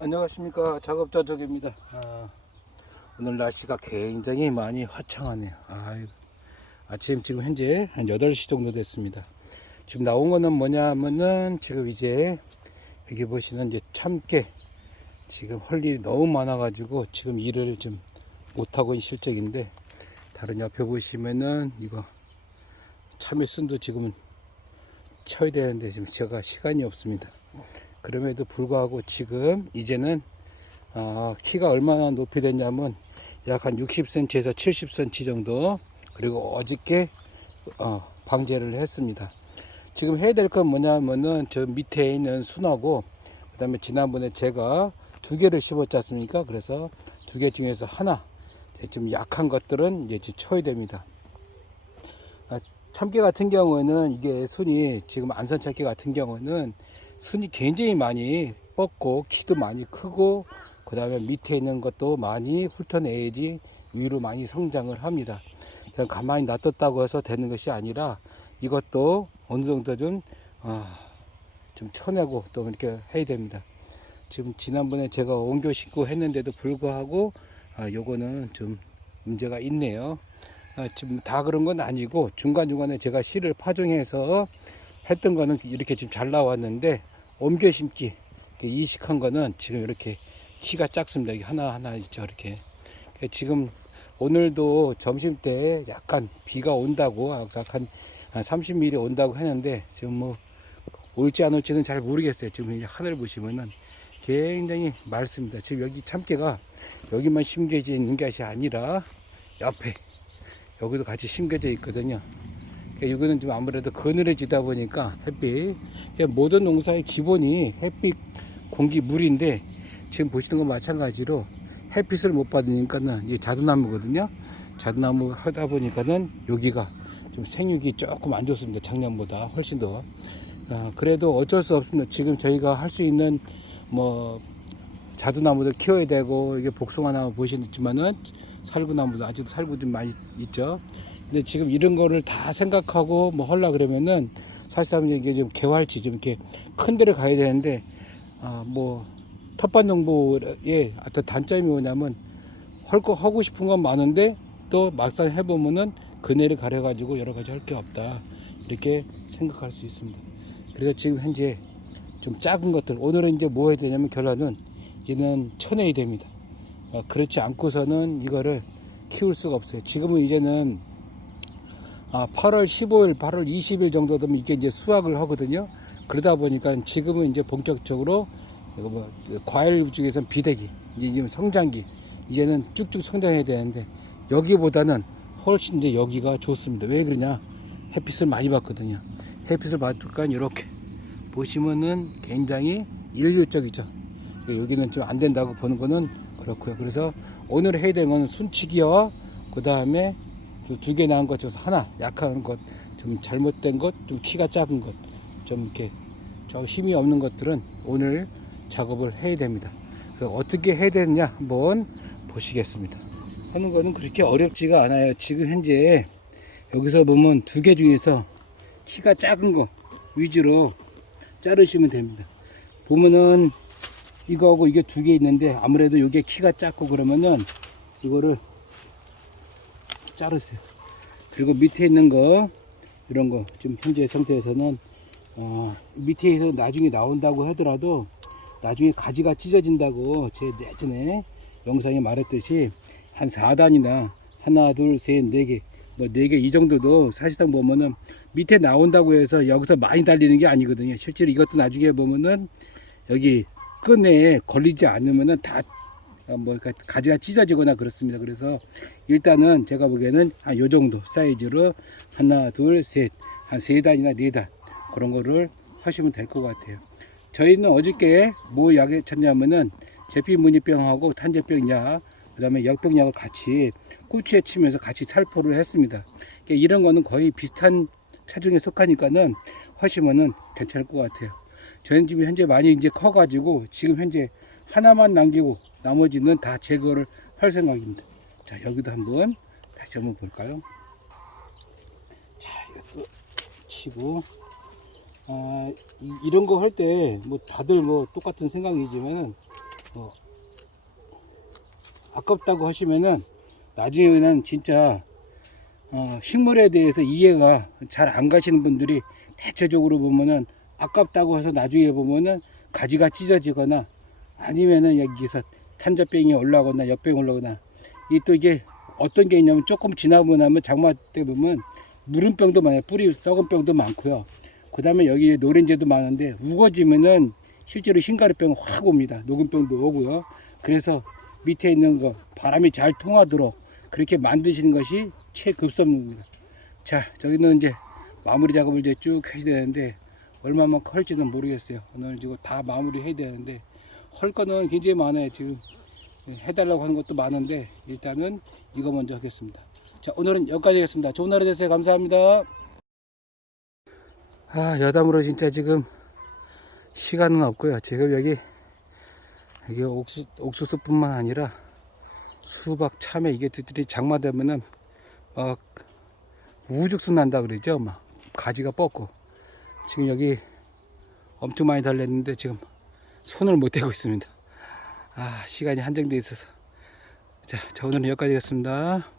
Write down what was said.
안녕하십니까. 작업자족입니다. 아, 오늘 날씨가 굉장히 많이 화창하네요. 아유, 아침 지금 현재 한 8시 정도 됐습니다. 지금 나온 거는 뭐냐 하면은 지금 이제 여기 보시는 이제 참깨. 지금 할 일이 너무 많아 가지고 지금 일을 좀 못하고 있는 실적인데 다른 옆에 보시면은 이거 참외 순도 지금 쳐야 되는데 지금 제가 시간이 없습니다 그럼에도 불구하고 지금 이제는 어, 키가 얼마나 높이 됐냐면 약 한 60cm에서 70cm 정도 그리고 어저께 어, 방제를 했습니다. 지금 해야 될 건 뭐냐면은 저 밑에 있는 순하고 그 다음에 지난번에 제가 두 개를 심었지 않습니까? 그래서 두 개 중에서 하나 좀 약한 것들은 이제 좀 쳐야 됩니다. 아, 참깨 같은 경우에는 이게 순이 지금 안산 참깨 같은 경우는 순이 굉장히 많이 뻗고 키도 많이 크고 그 다음에 밑에 있는 것도 많이 훑어내야지 위로 많이 성장을 합니다. 그냥 가만히 놔뒀다고 해서 되는 것이 아니라 이것도 어느 정도 좀, 아, 좀 쳐내고 또 이렇게 해야 됩니다. 지금 지난번에 제가 옮겨 싣고 했는데도 불구하고 아, 요거는 좀 문제가 있네요. 아, 지금 다 그런 건 아니고 중간중간에 제가 씨를 파종해서 했던 거는 이렇게 지금 잘 나왔는데 옮겨 심기 이식한 거는 지금 이렇게 키가 작습니다. 여기 하나하나 있죠. 이렇게. 지금 오늘도 점심 때 약간 비가 온다고 약간 한 30mm 온다고 했는데 지금 뭐 올지 안 올지는 잘 모르겠어요. 지금 하늘 보시면은 굉장히 맑습니다. 지금 여기 참깨가 여기만 심겨져 있는 것이 아니라 옆에 여기도 같이 심겨져 있거든요. 이거는 좀 아무래도 그늘해지다 보니까 햇빛. 모든 농사의 기본이 햇빛 공기 물인데 지금 보시는 것 마찬가지로 햇빛을 못 받으니까는 이제 자두나무거든요. 자두나무 하다 보니까는 여기가 좀 생육이 조금 안 좋습니다. 작년보다 훨씬 더. 아, 그래도 어쩔 수 없습니다. 지금 저희가 할 수 있는 뭐 자두나무들 키워야 되고 이게 복숭아나무 보시지만은 살구나무도 아직도 살구 좀 많이 있죠 근데 지금 이런 거를 다 생각하고 뭐 하려 그러면은 사실상 이게 좀 개활치 좀 이렇게 큰 데를 가야 되는데 아뭐 텃밭 농부의 어떤 단점이 뭐냐면 할거 하고 싶은 건 많은데 또 막상 해보면은 그네를 가려가지고 여러 가지 할 게 없다 이렇게 생각할 수 있습니다. 그래서 지금 현재 좀 작은 것들 오늘은 이제 뭐 해야 되냐면 결론은 이제는 쳐내야 됩니다. 어, 그렇지 않고서는 이거를 키울 수가 없어요. 지금은 이제는 아, 8월 15일, 8월 20일 정도 되면 이게 이제 수확을 하거든요. 그러다 보니까 지금은 이제 본격적으로 이거 뭐 과일 중에서 비대기, 이제 지금 성장기, 이제는 쭉쭉 성장해야 되는데 여기보다는 훨씬 이제 여기가 좋습니다. 왜 그러냐? 햇빛을 많이 받거든요. 햇빛을 받으니까 이렇게 보시면은 굉장히 일률적이죠. 여기는 좀 안 된다고 보는 거는 그렇고요. 그래서 오늘 해야 되는 건 순치기와 그 다음에 두 개 나은 것 중에서 하나 약한 것, 좀 잘못된 것, 좀 키가 작은 것, 좀 이렇게 좀 힘이 없는 것들은 오늘 작업을 해야 됩니다. 그래서 어떻게 해야 되느냐 한번 보시겠습니다. 하는 거는 그렇게 어렵지가 않아요. 지금 현재 여기서 보면 두 개 중에서 키가 작은 거 위주로 자르시면 됩니다. 보면은 이거하고 이게 두 개 있는데 아무래도 이게 키가 작고 그러면은 이거를 자르세요. 그리고 밑에 있는 거 이런 거 지금 현재 상태에서는 어, 밑에서 나중에 나온다고 하더라도 나중에 가지가 찢어진다고 제 예전에 영상에 말했듯이 한 4단이나 하나 둘셋네개 뭐네개 이 정도도 사실상 보면은 밑에 나온다고 해서 여기서 많이 달리는 게 아니거든요 실제로 이것도 나중에 보면은 여기 끈에 걸리지 않으면은 다 어, 뭐 가지가 찢어지거나 그렇습니다. 그래서 일단은 제가 보기에는 한 요 정도 사이즈로 하나, 둘, 셋, 한 세 단이나 네 단 그런 거를 하시면 될 것 같아요. 저희는 어저께 뭐 약에 쳤냐면은 제피무늬병하고 탄저병 약, 그다음에 역병약을 같이 꼬치에 치면서 같이 살포를 했습니다. 그러니까 이런 거는 거의 비슷한 차종에 속하니까는 하시면은 괜찮을 것 같아요. 저희는 지금 현재 많이 이제 커가지고 지금 현재 하나만 남기고 나머지는 다 제거를 할 생각입니다. 자, 여기도 한번 다시 한번 볼까요? 자, 이것도 치고, 아, 이, 런 거 할 때 뭐 다들 뭐 똑같은 생각이지만 어, 아깝다고 하시면은 나중에는 진짜 어, 식물에 대해서 이해가 잘 안 가시는 분들이 대체적으로 보면은 아깝다고 해서 나중에 보면은 가지가 찢어지거나 아니면은 여기서 탄저병이 올라오거나 역병이 올라오거나 이 또 이게 어떤 게 있냐면 조금 지나고 나면 장마 때 보면 무름병도 많아요. 뿌리 썩은 병도 많고요. 그 다음에 여기 노렌제도 많은데 우거지면은 실제로 흰가루병 확 옵니다. 녹은병도 오고요. 그래서 밑에 있는 거 바람이 잘 통하도록 그렇게 만드시는 것이 최급선무입니다. 자 저기는 이제 마무리 작업을 이제 쭉 해야 되는데 얼마만큼 할지는 모르겠어요. 오늘 이거 다 마무리 해야 되는데 할 거는 굉장히 많아요. 지금 해달라고 하는 것도 많은데 일단은 이거 먼저 하겠습니다. 자 오늘은 여기까지 하겠습니다. 좋은 하루 되세요. 감사합니다. 아 여담으로 진짜 지금 시간은 없고요. 지금 여기 여기 옥수, 옥수수뿐만 아니라 수박 참외 이게 들이 장마 되면은 막 우죽수 난다 그러죠. 막 가지가 뻗고. 지금 여기 엄청 많이 달렸는데 지금 손을 못 대고 있습니다. 아 시간이 한정돼 있어서. 자, 자 오늘은 여기까지 하겠습니다